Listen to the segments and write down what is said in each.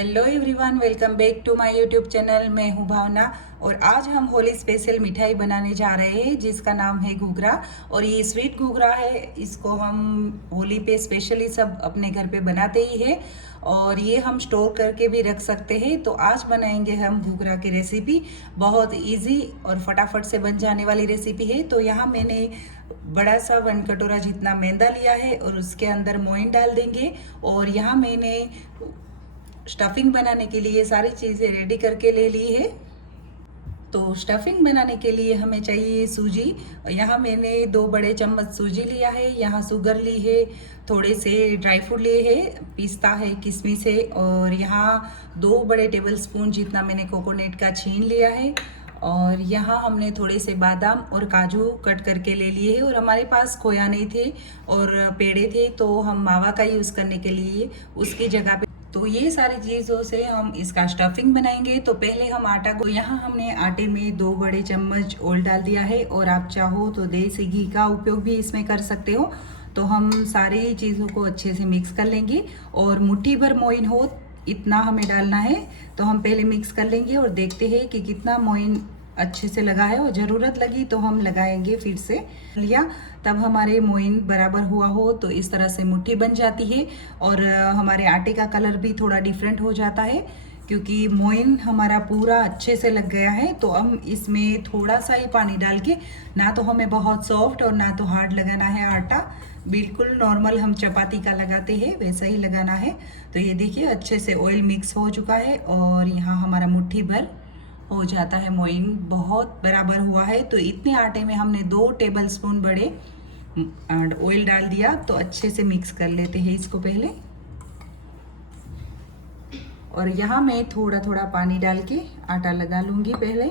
Hello everyone, welcome back to my YouTube channel. मैं हूं भावना और आज हम होली स्पेशल मिठाई बनाने जा रहे हैं जिसका नाम है घूघरा। और ये स्वीट घूघरा है, इसको हम होली पे स्पेशली सब अपने घर पे बनाते ही है और ये हम स्टोर करके भी रख सकते हैं। तो आज बनाएंगे हम घूघरा की रेसिपी। बहुत इजी और फटाफट से बन जाने वाली रेसिपी है। तो यहाँ मैंने बड़ा सा 1 कटोरा जितना मैदा लिया है और उसके अंदर मोइन डाल देंगे। और यहाँ मैंने स्टफिंग बनाने के लिए सारी चीज़ें रेडी करके ले ली है। तो स्टफिंग बनाने के लिए हमें चाहिए सूजी। यहाँ मैंने 2 बड़े चम्मच सूजी लिया है, यहाँ शुगर ली है, थोड़े से ड्राई फ्रूट लिए है, पिस्ता है, किशमिश है और यहाँ 2 बड़े टेबल स्पून जितना मैंने कोकोनट का छीन लिया है। और यहाँ हमने थोड़े से बादाम और काजू कट करके ले लिए हैं। और हमारे पास खोया नहीं थे और पेड़े थे तो हम मावा का यूज़ करने के लिए उसकी जगह पे, तो ये सारी चीज़ों से हम इसका स्टफिंग बनाएंगे। तो पहले हम आटा को, यहाँ हमने आटे में 2 बड़े चम्मच ऑयल डाल दिया है और आप चाहो तो देसी घी का उपयोग भी इसमें कर सकते हो। तो हम सारी चीज़ों को अच्छे से मिक्स कर लेंगे और मुट्ठी भर मोइन हो इतना हमें डालना है। तो हम पहले मिक्स कर लेंगे और देखते हैं कि कितना मोइन अच्छे से लगा है और ज़रूरत लगी तो हम लगाएंगे फिर से। लिया तब हमारे मोइन बराबर हुआ हो तो इस तरह से मुट्ठी बन जाती है। और हमारे आटे का कलर भी थोड़ा डिफरेंट हो जाता है क्योंकि मोइन हमारा पूरा अच्छे से लग गया है। तो हम इसमें थोड़ा सा ही पानी डाल के, ना तो हमें बहुत सॉफ्ट और ना तो हार्ड लगाना है आटा, बिल्कुल नॉर्मल हम चपाती का लगाते हैं वैसा ही लगाना है। तो ये देखिए अच्छे से ऑयल मिक्स हो चुका है और यहाँ हमारा मुट्ठी भर हो जाता है मोइन, बहुत बराबर हुआ है। तो इतने आटे में हमने 2 टेबल स्पून बड़े ऑयल डाल दिया। तो अच्छे से मिक्स कर लेते हैं इसको पहले। और यहाँ मैं थोड़ा थोड़ा पानी डाल के आटा लगा लूँगी पहले।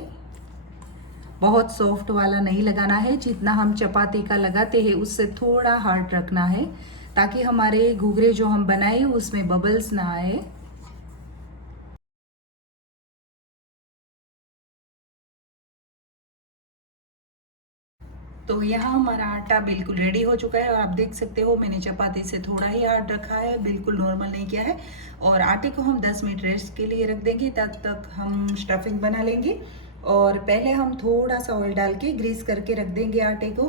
बहुत सॉफ्ट वाला नहीं लगाना है, जितना हम चपाती का लगाते हैं उससे थोड़ा हार्ड रखना है ताकि हमारे घूघरे जो हम बनाए उसमें बबल्स ना आए। तो यहाँ हमारा आटा बिल्कुल रेडी हो चुका है और आप देख सकते हो मैंने चपाती से थोड़ा ही हार्ड रखा है, बिल्कुल नॉर्मल नहीं किया है। और आटे को हम 10 मिनट रेस्ट के लिए रख देंगे, तब तक हम स्टफिंग बना लेंगे। और पहले हम थोड़ा सा ऑयल डाल के ग्रीस करके रख देंगे आटे को,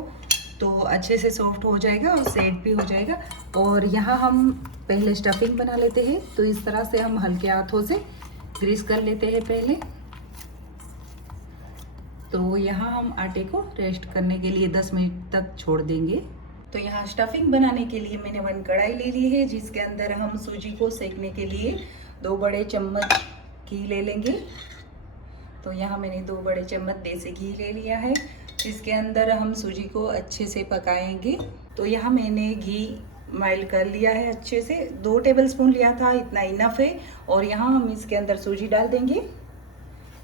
तो अच्छे से सॉफ्ट हो जाएगा और सेट भी हो जाएगा। और यहाँ हम पहले स्टफिंग बना लेते हैं। तो इस तरह से हम हल्के हाथों से ग्रीस कर लेते हैं पहले। तो यहाँ हम आटे को रेस्ट करने के लिए 10 मिनट तक छोड़ देंगे। तो यहाँ स्टफिंग बनाने के लिए मैंने 1 कढ़ाई ले ली है जिसके अंदर हम सूजी को सेकने के लिए 2 बड़े चम्मच घी ले लेंगे। तो यहाँ मैंने 2 बड़े चम्मच देसी घी ले लिया है जिसके अंदर हम सूजी को अच्छे से पकाएंगे। तो यहाँ मैंने घी मेल्ट कर लिया है अच्छे से, 2 टेबल स्पून लिया था, इतना इनफ है। और यहाँ हम इसके अंदर सूजी डाल देंगे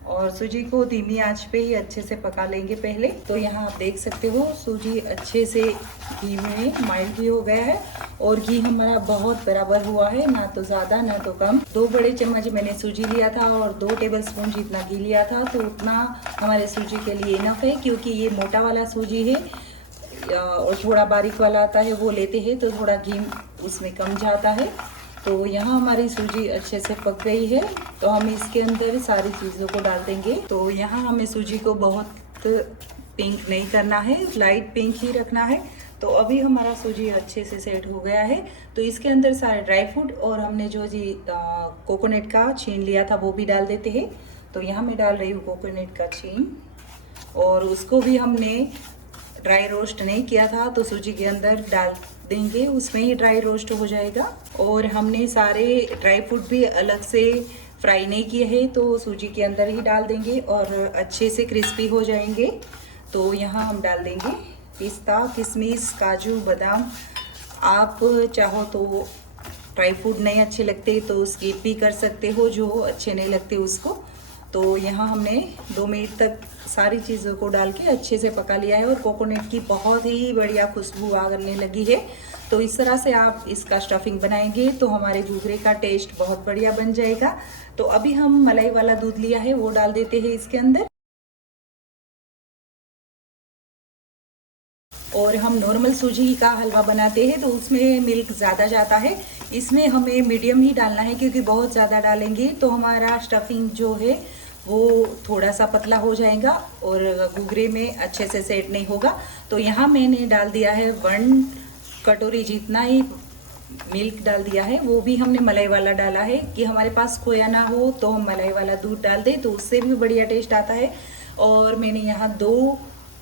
और सूजी को धीमी आंच पे ही अच्छे से पका लेंगे पहले। तो यहाँ आप देख सकते हो सूजी अच्छे से घी में मेल्ट भी हो गया है और घी हमारा बहुत बराबर हुआ है, ना तो ज़्यादा ना तो कम। 2 बड़े चम्मच मैंने सूजी लिया था और 2 टेबल स्पून जितना घी लिया था, तो उतना हमारे सूजी के लिए इनफ है। क्योंकि ये मोटा वाला सूजी है और थोड़ा बारीक वाला आता है वो लेते हैं तो थोड़ा घी उसमें कम जाता है। तो यहाँ हमारी सूजी अच्छे से पक गई है तो हम इसके अंदर सारी चीज़ों को डाल देंगे। तो यहाँ हमें सूजी को बहुत पिंक नहीं करना है, लाइट पिंक ही रखना है। तो अभी हमारा सूजी अच्छे से सेट हो गया है। तो इसके अंदर सारे ड्राई फ्रूट और हमने जो जी कोकोनट का छीन लिया था वो भी डाल देते हैं। तो यहाँ मैं डाल रही हूँ कोकोनट का छीन, और उसको भी हमने ड्राई रोस्ट नहीं किया था तो सूजी के अंदर डाल देंगे, उसमें ही ड्राई रोस्ट हो जाएगा। और हमने सारे ड्राई फ्रूट भी अलग से फ्राई नहीं किए हैं तो सूजी के अंदर ही डाल देंगे और अच्छे से क्रिस्पी हो जाएंगे। तो यहाँ हम डाल देंगे पिस्ता, किशमिश, काजू, बादाम। आप चाहो तो ड्राई फ्रूट नहीं अच्छे लगते तो स्किप भी कर सकते हो, जो अच्छे नहीं लगते उसको। तो यहाँ हमने 2 मिनट तक सारी चीज़ों को डाल के अच्छे से पका लिया है और कोकोनट की बहुत ही बढ़िया खुशबू आने लगी है। तो इस तरह से आप इसका स्टफिंग बनाएंगे तो हमारे घूघरे का टेस्ट बहुत बढ़िया बन जाएगा। तो अभी हम मलाई वाला दूध लिया है वो डाल देते हैं इसके अंदर। और हम नॉर्मल सूजी का हलवा बनाते हैं तो उसमें मिल्क ज़्यादा जाता है, इसमें हमें मीडियम ही डालना है क्योंकि बहुत ज़्यादा डालेंगे तो हमारा स्टफिंग जो है वो थोड़ा सा पतला हो जाएगा और घुघरे में अच्छे से सेट नहीं होगा। तो यहाँ मैंने डाल दिया है 1 कटोरी जितना ही मिल्क डाल दिया है, वो भी हमने मलाई वाला डाला है कि हमारे पास खोया ना हो तो हम मलाई वाला दूध डाल दें तो उससे भी बढ़िया टेस्ट आता है। और मैंने यहाँ 2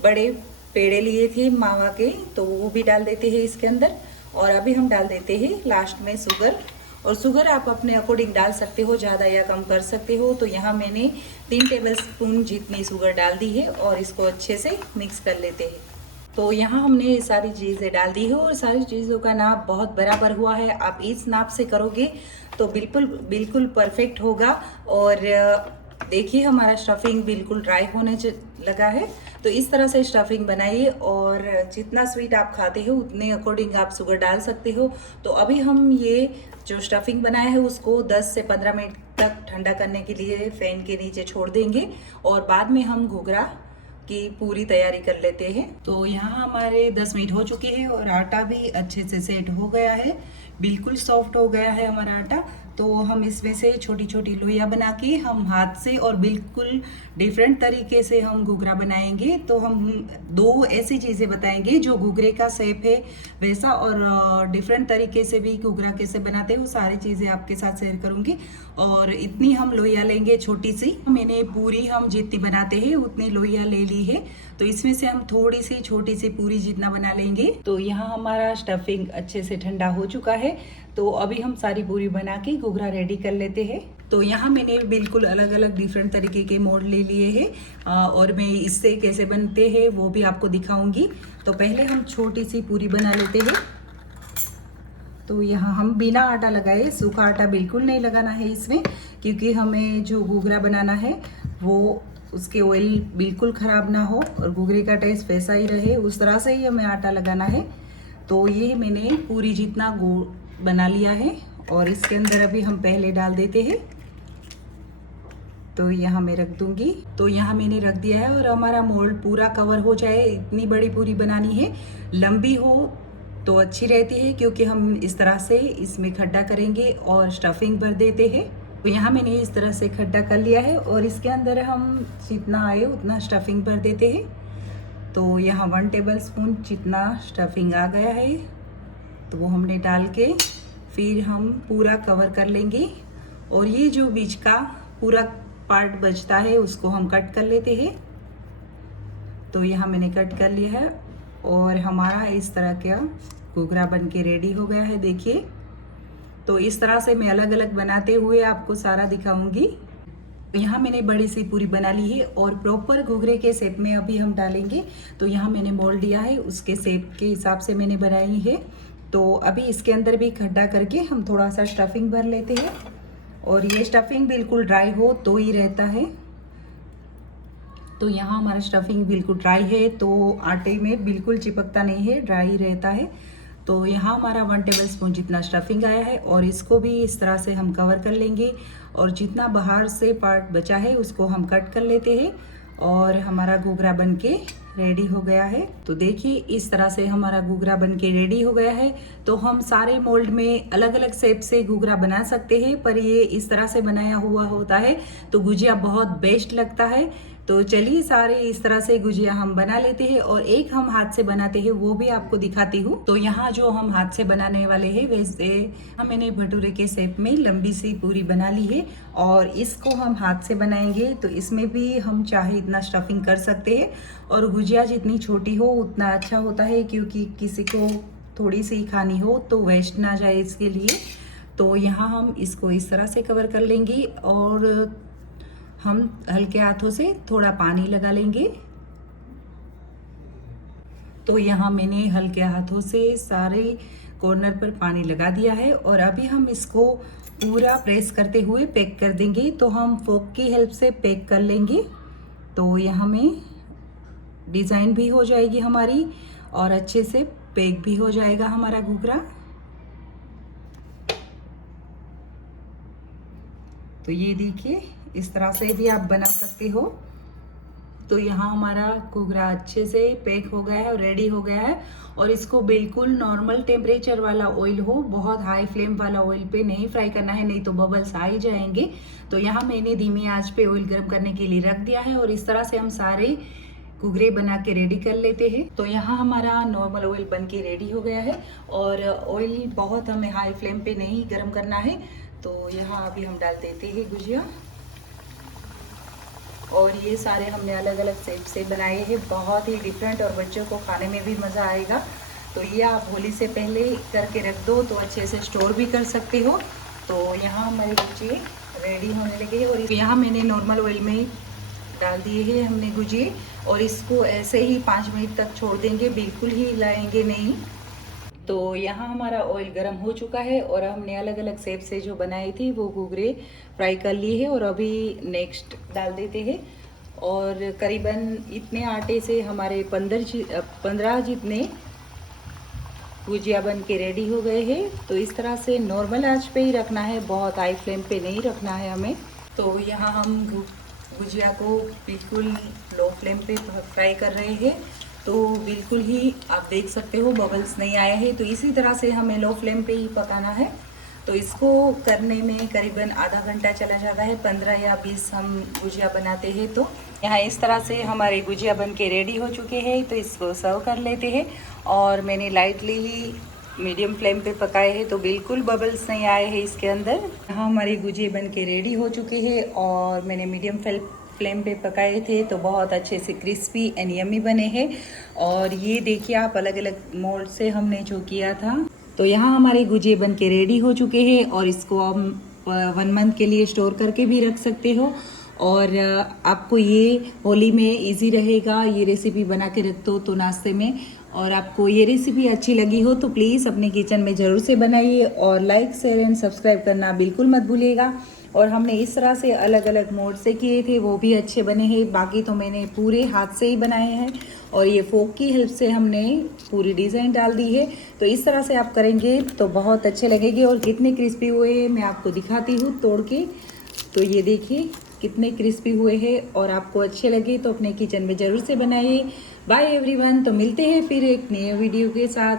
बड़े पेड़े लिए थे मावा के तो वो भी डाल देते हैं इसके अंदर। और अभी हम डाल देते हैं लास्ट में शुगर, और शुगर आप अपने अकॉर्डिंग डाल सकते हो, ज़्यादा या कम कर सकते हो। तो यहाँ मैंने 3 टेबलस्पून जितनी शुगर डाल दी है और इसको अच्छे से मिक्स कर लेते हैं। तो यहाँ हमने ये सारी चीज़ें डाल दी है और सारी चीज़ों का नाप बहुत बराबर हुआ है। आप इस नाप से करोगे तो बिल्कुल परफेक्ट होगा। और देखिए हमारा स्टफिंग बिल्कुल ड्राई होने लगा है। तो इस तरह से स्टफिंग बनाइए और जितना स्वीट आप खाते हो उतने अकॉर्डिंग आप शुगर डाल सकते हो। तो अभी हम ये जो स्टफिंग बनाया है उसको 10 से 15 मिनट तक ठंडा करने के लिए फैन के नीचे छोड़ देंगे और बाद में हम घुघरा की पूरी तैयारी कर लेते हैं। तो यहाँ हमारे 10 मिनट हो चुके हैं और आटा भी अच्छे से सेट हो गया है, बिल्कुल सॉफ्ट हो गया है हमारा आटा। तो हम इसमें से छोटी छोटी लोइयाँ बना के हम हाथ से और बिल्कुल डिफरेंट तरीके से हम घुघरा बनाएंगे। तो हम 2 ऐसी चीज़ें बताएंगे जो घुघरे का शेप है वैसा, और डिफरेंट तरीके से भी घुघरा कैसे बनाते हैं वो सारी चीज़ें आपके साथ शेयर करूँगी। और इतनी हम लोइयाँ लेंगे छोटी सी, मैंने पूरी हम जितनी बनाते हैं उतनी लोइयाँ ले ली है। तो इसमें से हम थोड़ी सी छोटी सी पूरी जितना बना लेंगे। तो यहाँ हमारा स्टफिंग अच्छे से ठंडा हो चुका है तो अभी हम सारी पूरी बना के घुघरा रेडी कर लेते हैं। तो यहाँ मैंने बिल्कुल अलग अलग डिफरेंट तरीके के मोड ले लिए हैं और मैं इससे कैसे बनते हैं वो भी आपको दिखाऊंगी। तो पहले हम छोटी सी पूरी बना लेते हैं। तो यहाँ हम बिना आटा लगाए, सूखा आटा बिल्कुल नहीं लगाना है इसमें क्योंकि हमें जो घुघरा बनाना है वो उसके ऑयल बिल्कुल ख़राब ना हो और घुघरे का टेस्ट वैसा ही रहे, उस तरह से ही हमें आटा लगाना है। तो ये मैंने पूरी जितना बना लिया है और इसके अंदर अभी हम पहले डाल देते हैं। तो यहाँ मैं रख दूंगी। तो यहाँ मैंने रख दिया है और हमारा मोल्ड पूरा कवर हो जाए इतनी बड़ी पूरी बनानी है। लंबी हो तो अच्छी रहती है क्योंकि हम इस तरह से इसमें खड्डा करेंगे और स्टफिंग भर देते हैं। तो यहाँ मैंने इस तरह से खड्डा कर लिया है और इसके अंदर हम जितना आए उतना स्टफिंग भर देते हैं। तो यहाँ 1 टेबलस्पून जितना स्टफिंग आ गया है तो वो हमने डाल के फिर हम पूरा कवर कर लेंगे। और ये जो बीच का पूरा पार्ट बचता है उसको हम कट कर लेते हैं। तो यहाँ मैंने कट कर लिया है और हमारा इस तरह का घुघरा बन के रेडी हो गया है, देखिए। तो इस तरह से मैं अलग अलग बनाते हुए आपको सारा दिखाऊंगी। यहाँ मैंने बड़ी सी पूरी बना ली है और प्रॉपर घुघरे के शेप में अभी हम डालेंगे। तो यहाँ मैंने मोल्ड दिया है उसके शेप के हिसाब से मैंने बनाई है। तो अभी इसके अंदर भी खड्डा करके हम थोड़ा सा स्टफिंग भर लेते हैं और ये स्टफिंग बिल्कुल ड्राई हो तो ही रहता है। तो यहाँ हमारा स्टफिंग बिल्कुल ड्राई है तो आटे में बिल्कुल चिपकता नहीं है, ड्राई रहता है। तो यहाँ हमारा 1 टेबलस्पून जितना स्टफिंग आया है और इसको भी इस तरह से हम कवर कर लेंगे और जितना बाहर से पार्ट बचा है उसको हम कट कर लेते हैं और हमारा घुघरा बनके रेडी हो गया है। तो देखिए इस तरह से हमारा घुघरा बनके रेडी हो गया है। तो हम सारे मोल्ड में अलग अलग शेप से घुघरा बना सकते हैं पर ये इस तरह से बनाया हुआ होता है तो गुजिया बहुत बेस्ट लगता है। तो चलिए सारे इस तरह से गुजिया हम बना लेते हैं और एक हम हाथ से बनाते हैं वो भी आपको दिखाती हूँ। तो यहाँ जो हम हाथ से बनाने वाले हैं वैसे मैंने भटूरे के शेप में लंबी सी पूरी बना ली है और इसको हम हाथ से बनाएंगे। तो इसमें भी हम चाहे इतना स्टफिंग कर सकते हैं और गुजिया जितनी छोटी हो उतना अच्छा होता है क्योंकि किसी को थोड़ी सी खानी हो तो वेस्ट ना जाए इसके लिए। तो यहाँ हम इसको इस तरह से कवर कर लेंगे और हम हल्के हाथों से थोड़ा पानी लगा लेंगे। तो यहाँ मैंने हल्के हाथों से सारे कॉर्नर पर पानी लगा दिया है और अभी हम इसको पूरा प्रेस करते हुए पैक कर देंगे। तो हम फोक की हेल्प से पैक कर लेंगे। तो यहाँ में डिज़ाइन भी हो जाएगी हमारी और अच्छे से पैक भी हो जाएगा हमारा घुघरा। तो ये देखिए इस तरह से भी आप बना सकते हो। तो यहाँ हमारा घुघरा अच्छे से पैक हो गया है और रेडी हो गया है। और इसको बिल्कुल नॉर्मल टेम्परेचर वाला ऑयल हो, बहुत हाई फ्लेम वाला ऑयल पे नहीं फ्राई करना है, नहीं तो बबल्स आ ही जाएंगे। तो यहाँ मैंने धीमी आंच पे ऑयल गर्म करने के लिए रख दिया है और इस तरह से हम सारे घुघरे बना के रेडी कर लेते हैं। तो यहाँ हमारा नॉर्मल ऑयल बन के रेडी हो गया है और ऑयल बहुत हमें हाई फ्लेम पे नहीं गर्म करना है। तो यहाँ अभी हम डाल देते हैं गुजिया, और ये सारे हमने अलग अलग शेप से बनाए हैं, बहुत ही डिफरेंट और बच्चों को खाने में भी मज़ा आएगा। तो ये आप होली से पहले करके रख दो तो अच्छे से स्टोर भी कर सकते हो। तो यहाँ हमारे गुजिए रेडी होने लगे हैं और यहाँ मैंने नॉर्मल ऑयल में डाल दिए हैं हमने गुजिए, और इसको ऐसे ही 5 मिनट तक छोड़ देंगे, बिल्कुल ही हिलाएंगे नहीं। तो यहाँ हमारा ऑयल गर्म हो चुका है और हमने अलग अलग शेप से जो बनाई थी वो घुघरे फ्राई कर लिए हैं और अभी नेक्स्ट डाल देते हैं। और करीबन इतने आटे से हमारे 15 जितने गुजिया बन के रेडी हो गए हैं। तो इस तरह से नॉर्मल आंच पे ही रखना है, बहुत हाई फ्लेम पे नहीं रखना है हमें। तो यहाँ हम गुजिया को बिल्कुल लो फ्लेम पे फ्राई कर रहे हैं, तो बिल्कुल ही आप देख सकते हो बबल्स नहीं आए हैं। तो इसी तरह से हमें लो फ्लेम पे ही पकाना है। तो इसको करने में करीबन आधा घंटा चला जाता है, 15 या 20 हम गुजिया बनाते हैं। तो यहाँ इस तरह से हमारे गुजिया बन के रेडी हो चुके हैं, तो इसको सर्व कर लेते हैं। और मैंने लाइटली ही मीडियम फ्लेम पे पकाए हैं, तो बिल्कुल बबल्स नहीं आए हैं इसके अंदर। यहाँ हमारे गुजिया बन के रेडी हो चुके हैं और मैंने मीडियम फ्लेम पे पकाए थे, तो बहुत अच्छे से क्रिस्पी एंड यम्मी बने हैं। और ये देखिए आप, अलग अलग मोल्ड से हमने जो किया था। तो यहाँ हमारे गुजिया बन के रेडी हो चुके हैं और इसको हम 1 मंथ के लिए स्टोर करके भी रख सकते हो। और आपको ये होली में इजी रहेगा, ये रेसिपी बना के रख दो तो नाश्ते में। और आपको ये रेसिपी अच्छी लगी हो तो प्लीज़ अपने किचन में ज़रूर से बनाइए और लाइक शेयर एंड सब्सक्राइब करना बिल्कुल मत भूलिएगा। और हमने इस तरह से अलग अलग मोड से किए थे, वो भी अच्छे बने हैं। बाकी तो मैंने पूरे हाथ से ही बनाए हैं और ये फोक की हेल्प से हमने पूरी डिज़ाइन डाल दी है। तो इस तरह से आप करेंगे तो बहुत अच्छे लगेंगे। और कितने क्रिस्पी हुए मैं आपको दिखाती हूँ तोड़ के। तो ये देखिए कितने क्रिस्पी हुए हैं। और आपको अच्छे लगे तो अपने किचन में ज़रूर से बनाइए। Bye everyone. तो मिलते हैं फिर एक नए वीडियो के साथ।